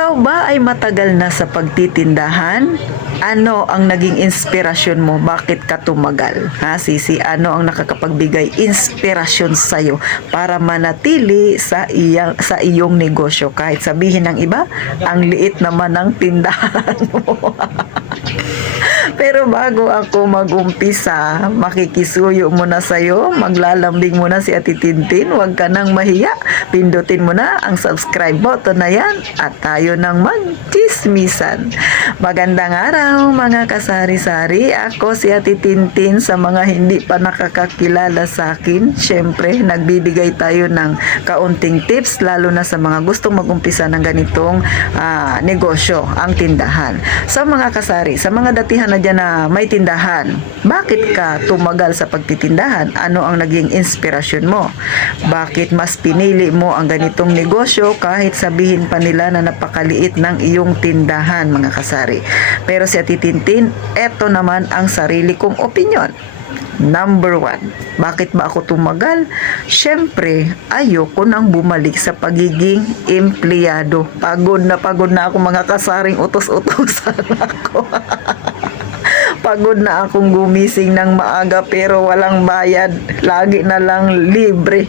Ikaw ba ay matagal na sa pagtitindahan? Ano ang naging inspirasyon mo? Bakit ka tumagal? Ha, Sisi, ano ang nakakapagbigay inspirasyon sa'yo para manatili sa iyong negosyo? Kahit sabihin ng iba, ang liit naman ng tindahan mo. Pero bago ako mag-umpisa, makikisuyo muna sa'yo, maglalambing muna si Ate Tintin, huwag ka nang mahiya, pindutin mo na ang subscribe button na yan at tayo nang magchismisan. Magandang araw mga kasari-sari, ako si Ate Tintin. Sa mga hindi pa nakakakilala sa akin, syempre nagbibigay tayo ng kaunting tips, lalo na sa mga gustong mag-umpisa ng ganitong negosyo, ang tindahan. Sa mga kasari, sa mga datihan na dyan na may tindahan, bakit ka tumagal sa pagtitindahan? Ano ang naging inspirasyon mo? Bakit mas pinili mo ang ganitong negosyo kahit sabihin pa nila na napakaliit ng iyong tindahan, mga kasari? Pero si Ate Tintin, eto naman ang sarili kong opinyon. Number 1, bakit ba ako tumagal? Syempre, ayoko nang bumalik sa pagiging empleyado. Pagod na ako, mga kasaring, utos-utosan ako. Pagod na akong gumising ng maaga pero walang bayad. Lagi na lang libre.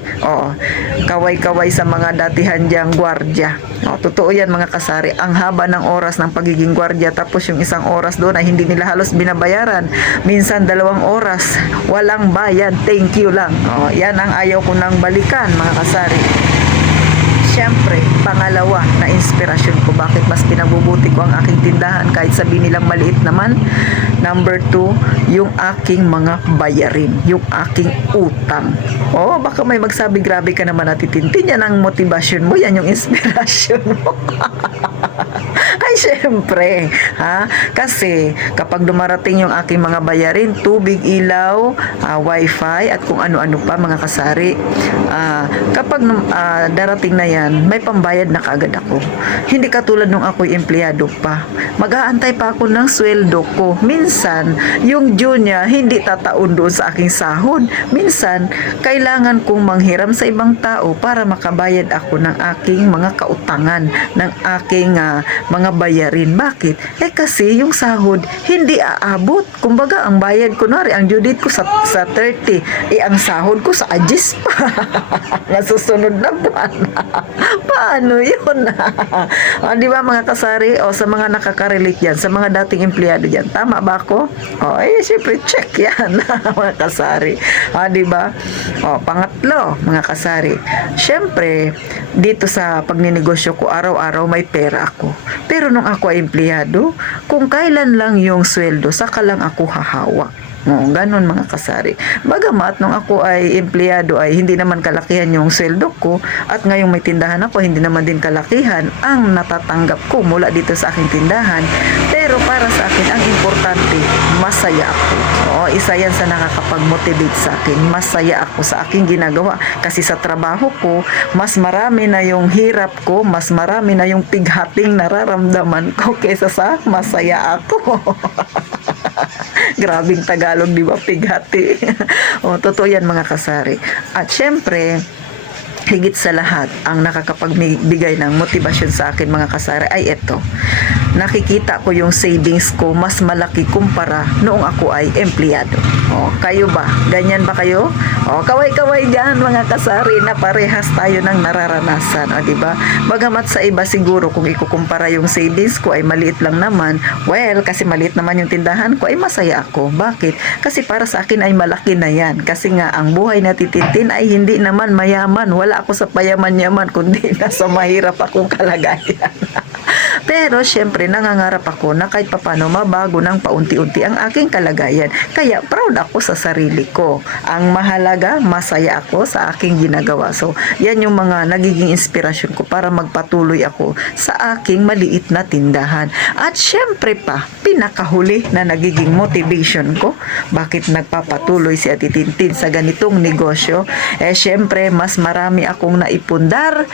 Kaway-kaway sa mga datihan diyang gwardya. Totoo yan, mga kasari. Ang haba ng oras ng pagiging gwardya, tapos yung isang oras doon ay hindi nila halos binabayaran. Minsan 2 oras. Walang bayad. Thank you lang. Yan ang ayaw ko nang balikan, mga kasari. Siyempre, pangalawa na inspirasyon ko bakit mas pinabubuti ko ang aking tindahan kahit sabihin nilang maliit naman. Number 2, yung aking mga bayarin, yung aking utang. Baka may magsabi, grabe ka naman Ate Tintin, yan ang motivasyon mo, yan yung inspirasyon mo. Ay, syempre, kasi kapag dumarating yung aking mga bayarin, tubig, ilaw, wifi, at kung ano-ano pa, mga kasari, kapag darating na yan, may pambayad na kaagad ako. Hindi katulad nung ako'y empleyado pa. Mag-aantay pa ako ng sweldo ko. Minsan, yung due niya, hindi tataon doon sa aking sahod. Minsan, kailangan kong manghiram sa ibang tao para makabayad ako ng aking mga kautangan, ng aking mga bayarin. Bakit? Kasi yung sahod, hindi aabot. Kumbaga, ang bayad ko, ang due date ko sa 30, ang sahod ko sa Agis pa. Nasusunod na buwan. Paano yun? Di ba, mga kasari? Sa mga nakaka-relate yan, sa mga dating empleyado yan, tama ba ako? Siyempre, check yan, mga kasari. Di ba? Pangatlo, mga kasari, siyempre, dito sa pagninegosyo ko, araw-araw may pera ako. Pero nung ako ay empleyado, kung kailan lang yung sweldo, saka lang ako hahawak. Ganun, mga kasari. Bagamat nung ako ay empleyado ay hindi naman kalakihan yung sweldo ko, at ngayong may tindahan ako, hindi naman din kalakihan ang natatanggap ko mula dito sa aking tindahan. Pero para sa akin, ang importante, masaya ako. Isa yan sa nakakapag-motivate sa akin. Masaya ako sa aking ginagawa. Kasi sa trabaho ko, mas marami na yung hirap ko, mas marami na yung pighating nararamdaman ko kaysa sa masaya ako. Grabing Tagalog, di ba? Pighati. Totoo yan, mga kasari. At syempre, higit sa lahat, ang nakakapagbigay ng motivasyon sa akin, mga kasari, ay ito. Nakikita ko yung savings ko mas malaki kumpara noong ako ay empleyado. Kayo ba? Ganyan ba kayo? Kaway-kaway dyan, mga kasari, na parehas tayo ng nararanasan. Diba? Bagamat sa iba siguro kung ikukumpara yung savings ko ay maliit lang naman, kasi maliit naman yung tindahan ko, ay masaya ako. Bakit? Kasi para sa akin ay malaki na yan. Kasi nga, ang buhay na Tintin ay hindi naman mayaman. Wala ako sa payaman-yaman, kundi nasa mahirap akong kalagayan. Pero syempre nangangarap ako na kahit papano mabago ng paunti-unti ang aking kalagayan. Kaya proud ako sa sarili ko. Ang mahalaga, masaya ako sa aking ginagawa. So, yan yung mga nagiging inspirasyon ko para magpatuloy ako sa aking maliit na tindahan. At syempre pa, pinakahuli na nagiging motivation ko, bakit nagpapatuloy si Ate Tintin sa ganitong negosyo? Syempre, mas marami akong naipundar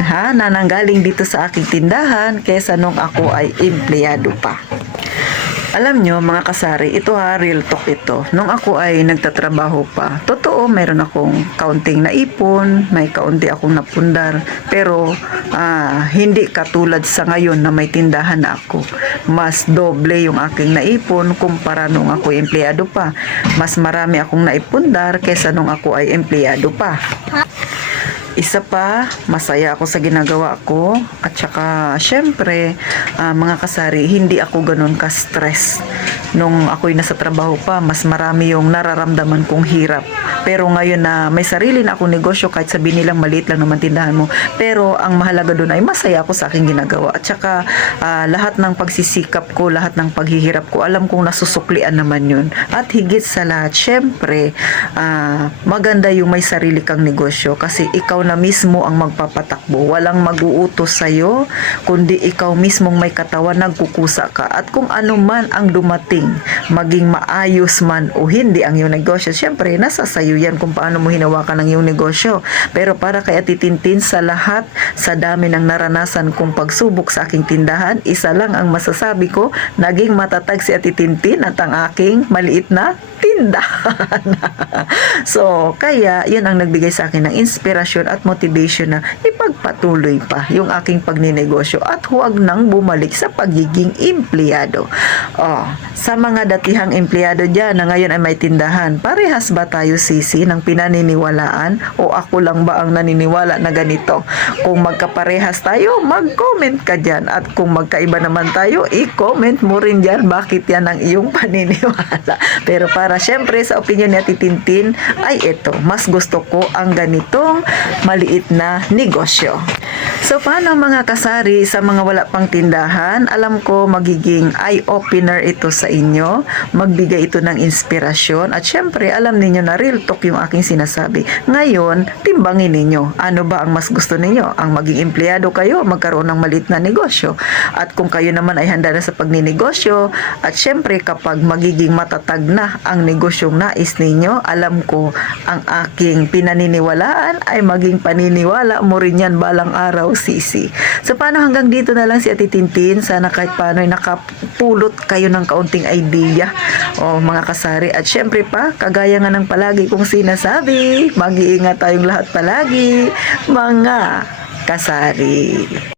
na nanggaling dito sa aking tindahan kesa nung ako ay empleyado pa. Alam nyo mga kasari, ito real talk ito. Nung ako ay nagtatrabaho pa, totoo mayroon akong kaunting naipon, may kaunti akong napundar, pero hindi katulad sa ngayon na may tindahan na ako. Mas doble yung aking naipon kumpara nung ako empleyado pa. Mas marami akong naipundar kesa nung ako ay empleyado pa. Isa pa, masaya ako sa ginagawa ko at saka syempre mga kasari, hindi ako ganun ka-stress. Nung ako'y nasa trabaho pa, mas marami yung nararamdaman kong hirap. Pero ngayon na may sarili na akong negosyo, kahit sabihin nilang maliit lang naman tindahan mo, pero ang mahalaga doon ay masaya ako sa aking ginagawa. At saka lahat ng pagsisikap ko, lahat ng paghihirap ko, alam kong nasusuklian naman yun. At higit sa lahat, syempre, maganda yung may sarili kang negosyo kasi ikaw na mismo ang magpapatakbo. Walang mag-uutos sa'yo, kundi ikaw mismong may katawan, nagkukusa ka. At kung ano man ang dumating, maging maayos man o hindi ang iyong negosyo, syempre, nasa sayo yan kung paano mo hinawakan ang iyong negosyo. Pero para kay Ate Tintin, sa lahat, sa dami ng naranasan kong pagsubok sa aking tindahan, isa lang ang masasabi ko, naging matatag si Ate Tintin at ang aking maliit na tindahan. So, kaya yun ang nagbigay sa akin ng inspirasyon at motivation na ipagpatuloy pa yung aking pagninegosyo at huwag nang bumalik sa pagiging empleyado. Sa mga datihang empleyado dyan na ngayon ay may tindahan, parehas ba tayo sisi ng pinaniniwalaan o ako lang ba ang naniniwala na ganito? Kung magkaparehas tayo, mag-comment ka dyan at kung magkaiba naman tayo, i-comment mo rin dyan bakit yan ang iyong paniniwala. Pero para syempre sa opinion ni Ate Tintin ay ito, mas gusto ko ang ganitong maliit na negosyo. So paano mga kasari, sa mga wala pang tindahan, alam ko magiging eye-opener ito sa inyo, magbigay ito ng inspirasyon at syempre alam ninyo na real talk yung aking sinasabi. Ngayon, timbangin ninyo, ano ba ang mas gusto ninyo? Ang maging empleyado kayo, magkaroon ng maliit na negosyo. At kung kayo naman ay handa na sa pagninegosyo at syempre kapag magiging matatag na ang negosyong nais ninyo, alam ko ang aking pinaniniwalaan ay maging paniniwala mo rin yan balang araw, sisi. So paano, hanggang dito na lang si Ate Tintin. Sana kahit paano ay nakapulot kayo ng kaunting idea mga kasari. At syempre pa, kagaya nga ng palagi kong sinasabi, mag-iingat tayong lahat palagi mga kasari.